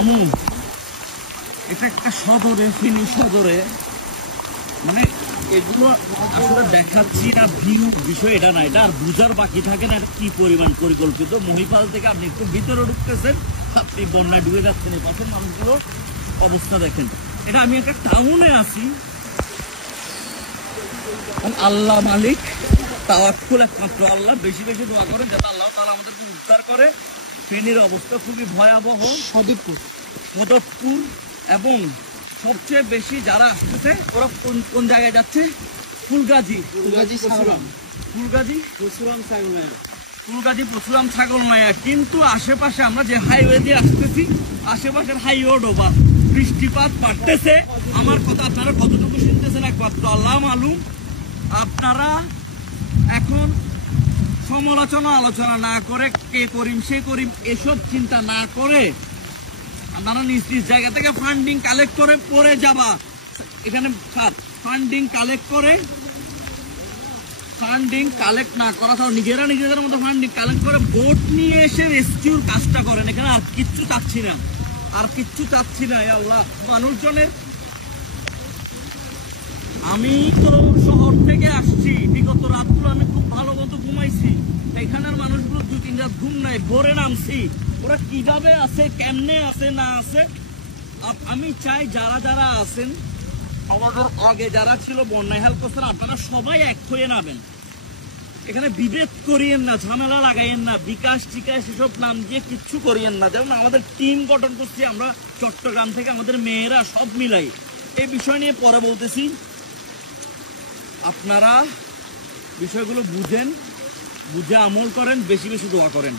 মামু এটা একটা শহরে, ফেনী শহরে, মানে এগুলো আসলে দেখাচ্ছি না ভিউ বিষয়, এটা না, এটা আর বুঝার বাকি থাকে না কি পরিমাণ পরিকল্পিত। মহিপাল থেকে আপনি একটু ভিতরে ঢুকতেছেন, আপনি বন্যায় ডুবে যাচ্ছেন, এই পাশের মানুষগুলোর অবস্থা দেখেন। এটা আমি একটা টাউনে আছি, আল্লাহ মালিক, তাওয়াক্কুল একমাত্র আল্লাহ। বেশি বেশি দোয়া করেন যাতে আল্লাহ তাআলা আমাদেরকে উদ্ধার করে। ফেনীর অবস্থা খুবই ভয়াবহ। মদতপুর এবং সবচেয়ে বেশি যারা আসতেছে ওরা কোন জায়গায় যাচ্ছে? ফুলগাজী পরশুরাম ছাগলনাইয়া। কিন্তু আশেপাশে আমরা যে হাইওয়ে দিয়ে আসতেছি, আশেপাশের হাইওয়ে ডোবা, বৃষ্টিপাত বাড়তেছে। আমার কথা আপনারা কতটুকু শুনতেছেন একমাত্র আল্লাহ মালুম। আপনারা এখন সমালোচনা আলোচনা না করে, কে করিম সে করিম এসব চিন্তা না করে আপনারা নিজ নিজ জায়গা থেকে ফান্ডিং কালেক্ট করে পরে যাবা। এখানে ফান্ডিং কালেক্ট না করা, তাও নিজেরা নিজেদের মতো ফান্ডিং কালেক্ট করে ভোট নিয়ে এসে রেস্কিউর কাজটা করেন। এখানে আর কিচ্ছু চাচ্ছি না, আল্লাহ মানুষজনের। আমি তো শহর থেকে আসছি, বিগত রাতগুলো আমি খুব ভালো মতো ঘুমাইছি। এখানের মানুষগুলো 2-3 রাত ঘুম নাই, ভোরে নামছি। ওরা কিভাবে আছে, কেমনে আছে না আছে। আমি চাই যারা যারা আছেন, আমাদের আগে যারা ছিল বন্যায় হেল্প করছেন, আপনারা সবাই এক হয়ে নামেন। এখানে বিভেদ করিয়েন না, ঝামেলা লাগাইয়েন না, বিকাশ টিকাশ এসব নাম দিয়ে কিচ্ছু করিয়েন না। যেমন আমাদের টিম গঠন করছি আমরা চট্টগ্রাম থেকে, আমাদের মেয়েরা সব মিলাই। এই বিষয় নিয়ে পরে বলতেছি। আপনারা বিষয়গুলো বুঝেন, বুঝে আমল করেন, বেশি বেশি দোয়া করেন।